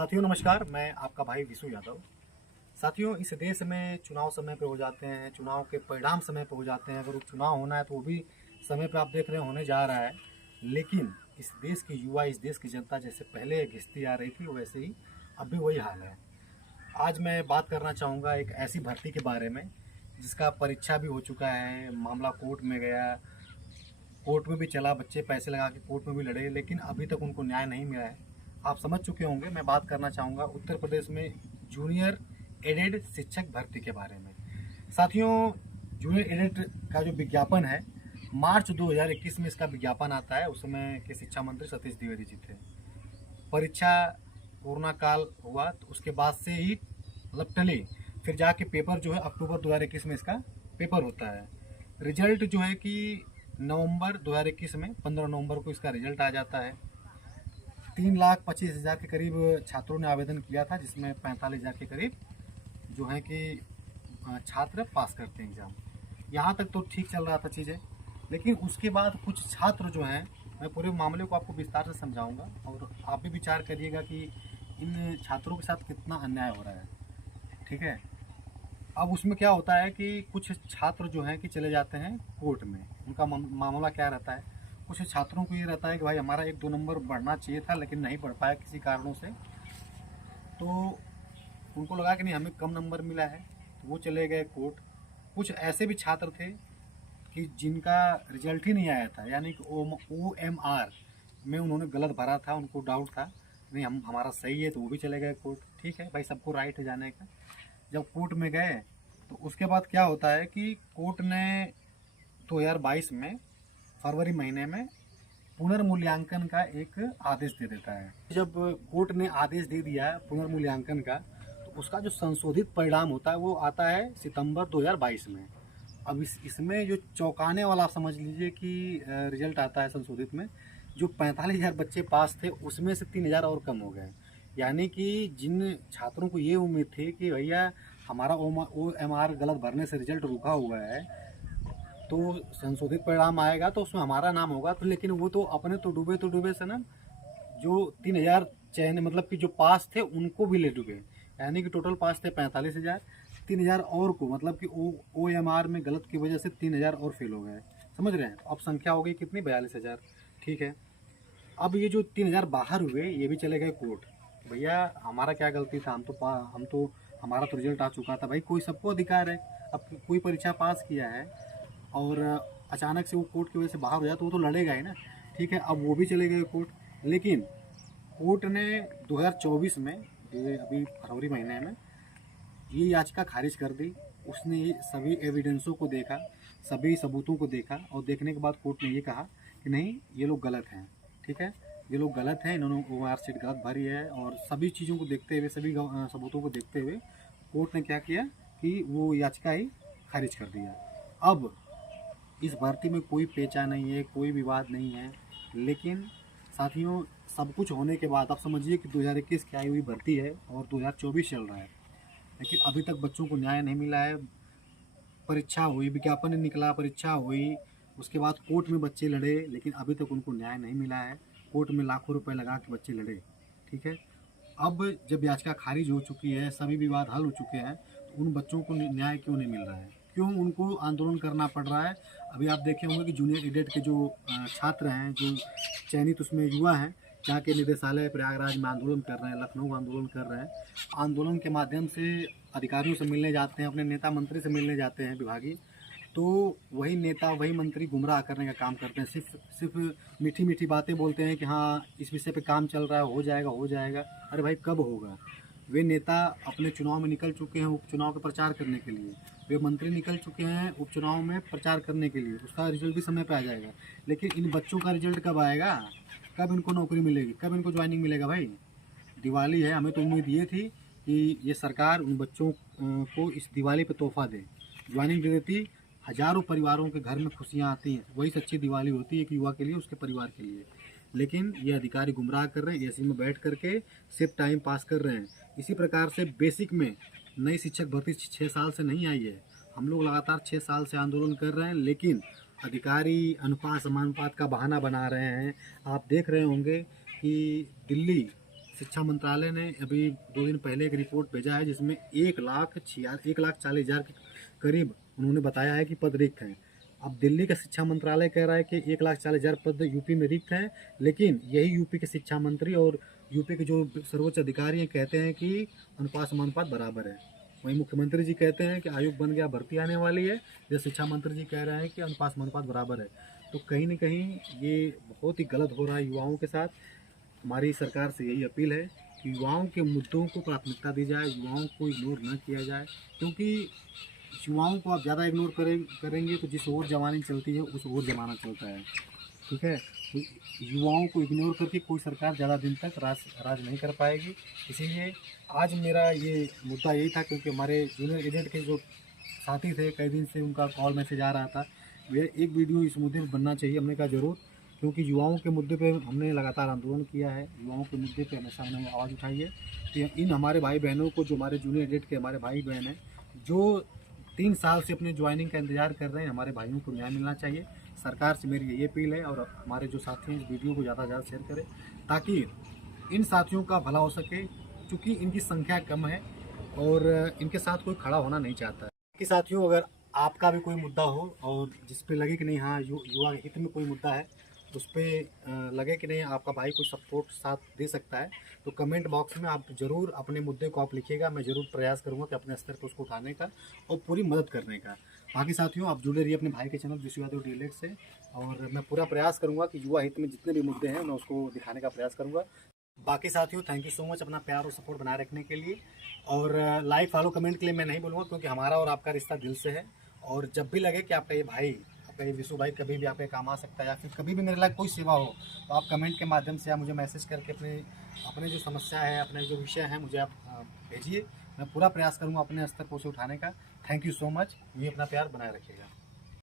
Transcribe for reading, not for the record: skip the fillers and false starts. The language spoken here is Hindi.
साथियों नमस्कार, मैं आपका भाई विशु यादव। साथियों, इस देश में चुनाव समय पे हो जाते हैं, चुनाव के परिणाम समय पे हो जाते हैं। अगर वो चुनाव होना है तो वो भी समय पे आप देख रहे हैं होने जा रहा है। लेकिन इस देश की युवा, इस देश की जनता जैसे पहले घिसती आ रही थी वैसे ही अब भी वही हाल है। आज मैं बात करना चाहूँगा एक ऐसी भर्ती के बारे में जिसका परीक्षा भी हो चुका है, मामला कोर्ट में गया, कोर्ट में भी चला, बच्चे पैसे लगा के कोर्ट में भी लड़े, लेकिन अभी तक उनको न्याय नहीं मिला है। आप समझ चुके होंगे, मैं बात करना चाहूँगा उत्तर प्रदेश में जूनियर एडेड शिक्षक भर्ती के बारे में। साथियों, जूनियर एडेड का जो विज्ञापन है, मार्च 2021 में इसका विज्ञापन आता है। उस समय के शिक्षा मंत्री सतीश द्विवेदी जी थे। परीक्षा कोरोना काल हुआ तो उसके बाद से ही मतलब टली, फिर जाके पेपर जो है अक्टूबर 2021 में इसका पेपर होता है। रिजल्ट जो है कि नवंबर 2021 में 15 नवंबर को इसका रिजल्ट आ जाता है। 3,25,000 के करीब छात्रों ने आवेदन किया था, जिसमें 45,000 के करीब जो है कि छात्र पास करते हैं एग्ज़ाम। यहाँ तक तो ठीक चल रहा था चीज़ें, लेकिन उसके बाद कुछ छात्र जो हैं, मैं पूरे मामले को आपको विस्तार से समझाऊंगा और आप भी विचार करिएगा कि इन छात्रों के साथ कितना अन्याय हो रहा है। ठीक है। अब उसमें क्या होता है कि कुछ छात्र जो हैं कि चले जाते हैं कोर्ट में। उनका मामला क्या रहता है, कुछ छात्रों को ये रहता है कि भाई हमारा 1-2 नंबर बढ़ना चाहिए था लेकिन नहीं बढ़ पाया किसी कारणों से, तो उनको लगा कि नहीं हमें कम नंबर मिला है, तो वो चले गए कोर्ट। कुछ ऐसे भी छात्र थे कि जिनका रिजल्ट ही नहीं आया था, यानी कि OMR में उन्होंने गलत भरा था, उनको डाउट था नहीं हम हमारा सही है, तो वो भी चले गए कोर्ट। ठीक है भाई, सबको राइट है जाने का। जब कोर्ट में गए तो उसके बाद क्या होता है कि कोर्ट ने 2022 में फरवरी महीने में पुनर्मूल्यांकन का एक आदेश दे देता है। जब कोर्ट ने आदेश दे दिया पुनर्मूल्यांकन का, तो उसका जो संशोधित परिणाम होता है वो आता है सितंबर 2022 में। अब इसमें जो चौंकाने वाला आप समझ लीजिए कि रिजल्ट आता है संशोधित में, जो 45,000 बच्चे पास थे उसमें से 3,000 और कम हो गए। यानी कि जिन छात्रों को ये उम्मीद थी कि भैया हमारा OMR गलत भरने से रिजल्ट रुका हुआ है, तो संशोधित परिणाम आएगा तो उसमें हमारा नाम होगा, तो लेकिन वो तो अपने तो डूबे से ना, जो 3,000 चयन मतलब कि जो पास थे उनको भी ले डूबे। यानी कि टोटल पास थे 45,000, 3,000 और को मतलब कि OMR में गलत की वजह से 3,000 और फेल हो गए। समझ रहे हैं। अब संख्या हो गई कितनी, 42,000। ठीक है। अब ये जो 3,000 बाहर हुए ये भी चले गए कोर्ट। भैया हमारा क्या गलती था, हम तो हमारा तो रिजल्ट आ चुका था। भाई कोई सबको अधिकार है, अब कोई परीक्षा पास किया है और अचानक से वो कोर्ट की वजह से बाहर हो जाए तो वो तो लड़ेगा ही ना। ठीक है। अब वो भी चले गए कोर्ट, लेकिन कोर्ट ने 2024 में, ये अभी फरवरी महीने में, ये याचिका खारिज कर दी। उसने ये सभी एविडेंसों को देखा, सभी सबूतों को देखा और देखने के बाद कोर्ट ने ये कहा कि नहीं ये लोग गलत हैं। ठीक है, ये लोग गलत हैं, इन्होंने OMR सीट गलत भरी है। और सभी चीज़ों को देखते हुए, सभी सबूतों को देखते हुए कोर्ट ने क्या किया कि वो याचिका ही खारिज कर दिया। अब इस भर्ती में कोई पेचा नहीं है, कोई विवाद नहीं है। लेकिन साथियों, सब कुछ होने के बाद आप समझिए कि 2021 की आई हुई भर्ती है और 2024 चल रहा है, लेकिन अभी तक बच्चों को न्याय नहीं मिला है। परीक्षा हुई, विज्ञापन निकला, परीक्षा हुई, उसके बाद कोर्ट में बच्चे लड़े, लेकिन अभी तक उनको न्याय नहीं मिला है। कोर्ट में लाखों रुपए लगा के बच्चे लड़े। ठीक है। अब जब याचिका खारिज हो चुकी है, सभी विवाद हल हो चुके हैं, तो उन बच्चों को न्याय क्यों नहीं मिल रहा है, क्यों उनको आंदोलन करना पड़ रहा है। अभी आप देखे होंगे कि जूनियर एडेड के जो छात्र हैं, जो चयनित उसमें युवा हैं, जहाँ के निदेशालय प्रयागराज में आंदोलन कर रहे हैं, लखनऊ में आंदोलन कर रहे हैं। आंदोलन के माध्यम से अधिकारियों से मिलने जाते हैं, अपने नेता मंत्री से मिलने जाते हैं विभागीय, तो वही नेता वही मंत्री गुमराह करने का काम करते हैं। सिर्फ मीठी मीठी बातें बोलते हैं कि हाँ इस विषय पे काम चल रहा है, हो जाएगा हो जाएगा। अरे भाई कब होगा। वे नेता अपने चुनाव में निकल चुके हैं उपचुनाव का प्रचार करने के लिए, वे मंत्री निकल चुके हैं उपचुनाव में प्रचार करने के लिए, उसका रिजल्ट भी समय पे आ जाएगा। लेकिन इन बच्चों का रिजल्ट कब आएगा, कब इनको नौकरी मिलेगी, कब इनको ज्वाइनिंग मिलेगा। भाई दिवाली है, हमें तो उम्मीद ये थी कि ये सरकार उन बच्चों को इस दिवाली पे तोहफा दे, ज्वाइनिंग दे देती, हजारों परिवारों के घर में खुशियाँ आती हैं। वही सच्ची दिवाली होती है एक युवा के लिए, उसके परिवार के लिए। लेकिन ये अधिकारी गुमराह कर रहे हैं, एसी में बैठ करके सिर्फ टाइम पास कर रहे हैं। इसी प्रकार से बेसिक में नई शिक्षक भर्ती 6 साल से नहीं आई है। हम लोग लगातार 6 साल से आंदोलन कर रहे हैं, लेकिन अधिकारी अनुपात समानुपात का बहाना बना रहे हैं। आप देख रहे होंगे कि दिल्ली शिक्षा मंत्रालय ने अभी 2 दिन पहले एक रिपोर्ट भेजा है जिसमें 1,40,000 के करीब उन्होंने बताया है कि पद रिक्त हैं। अब दिल्ली का शिक्षा मंत्रालय कह रहा है कि 1,40,000 पद यूपी में रिक्त हैं, लेकिन यही यूपी के शिक्षा मंत्री और यूपी के जो सर्वोच्च अधिकारी हैं कहते हैं कि अनुपात समानुपात बराबर है। वहीं मुख्यमंत्री जी कहते हैं कि आयोग बन गया, भर्ती आने वाली है, या शिक्षा मंत्री जी कह रहे हैं कि अनुपात समानुपात बराबर है। तो कहीं न कहीं ये बहुत ही गलत हो रहा है युवाओं के साथ। हमारी सरकार से यही अपील है कि युवाओं के मुद्दों को प्राथमिकता दी जाए, युवाओं को इग्नोर न किया जाए, क्योंकि युवाओं को आप ज़्यादा इग्नोर करेंगे तो जिस ओर जवानी चलती है उस ओर जमाना चलता है। ठीक है, तो युवाओं को इग्नोर करके कोई सरकार ज़्यादा दिन तक राज नहीं कर पाएगी। इसीलिए आज मेरा ये मुद्दा यही था, क्योंकि हमारे जूनियर एजेंट के जो साथी थे कई दिन से उनका कॉल मैसेज आ रहा था, वे एक वीडियो इस मुद्दे पर बनना चाहिए। हमने कहा ज़रूर, क्योंकि युवाओं के मुद्दे पे हमने लगातार आंदोलन किया है, युवाओं के मुद्दे पे हमेशा हमने आवाज़ उठाई है। तो इन हमारे भाई बहनों को, जो हमारे जूनियर एजेंट के हमारे भाई बहन हैं, जो 3 साल से अपने ज्वाइनिंग का इंतजार कर रहे हैं, हमारे भाइयों को न्याय मिलना चाहिए। सरकार से मेरी यही अपील है, और हमारे जो साथी हैं इस वीडियो को ज़्यादा से ज़्यादा शेयर करें ताकि इन साथियों का भला हो सके, क्योंकि इनकी संख्या कम है और इनके साथ कोई खड़ा होना नहीं चाहता है। कि साथियों, अगर आपका भी कोई मुद्दा हो और जिस पे लगे कि नहीं हाँ युवा हित में कोई मुद्दा है, उस पर लगे कि नहीं आपका भाई कोई सपोर्ट साथ दे सकता है, तो कमेंट बॉक्स में आप ज़रूर अपने मुद्दे को आप लिखिएगा। मैं ज़रूर प्रयास करूँगा कि अपने स्तर पर उसको उठाने का और पूरी मदद करने का। बाकी साथियों, आप जुड़े रहिए अपने भाई के चैनल विशु यादव डीएलएड से, और मैं पूरा प्रयास करूँगा कि युवा हित में जितने भी मुद्दे हैं मैं उसको दिखाने का प्रयास करूँगा। बाकी साथियों, थैंक यू सो मच अपना प्यार और सपोर्ट बनाए रखने के लिए। और लाइक फॉलो कमेंट के लिए मैं नहीं बोलूँगा, क्योंकि हमारा और आपका रिश्ता दिल से है। और जब भी लगे कि आपका ये भाई, आपका ये विशु भाई कभी भी आपके काम आ सकता है, या फिर कभी भी मेरे लायक कोई सेवा हो, तो आप कमेंट के माध्यम से आप मुझे मैसेज करके अपने जो समस्या है, अपने जो विषय है, मुझे आप भेजिए। मैं पूरा प्रयास करूँगा अपने स्तर पर उसे उठाने का। Thank you so much. ये अपना प्यार बनाए रखिएगा।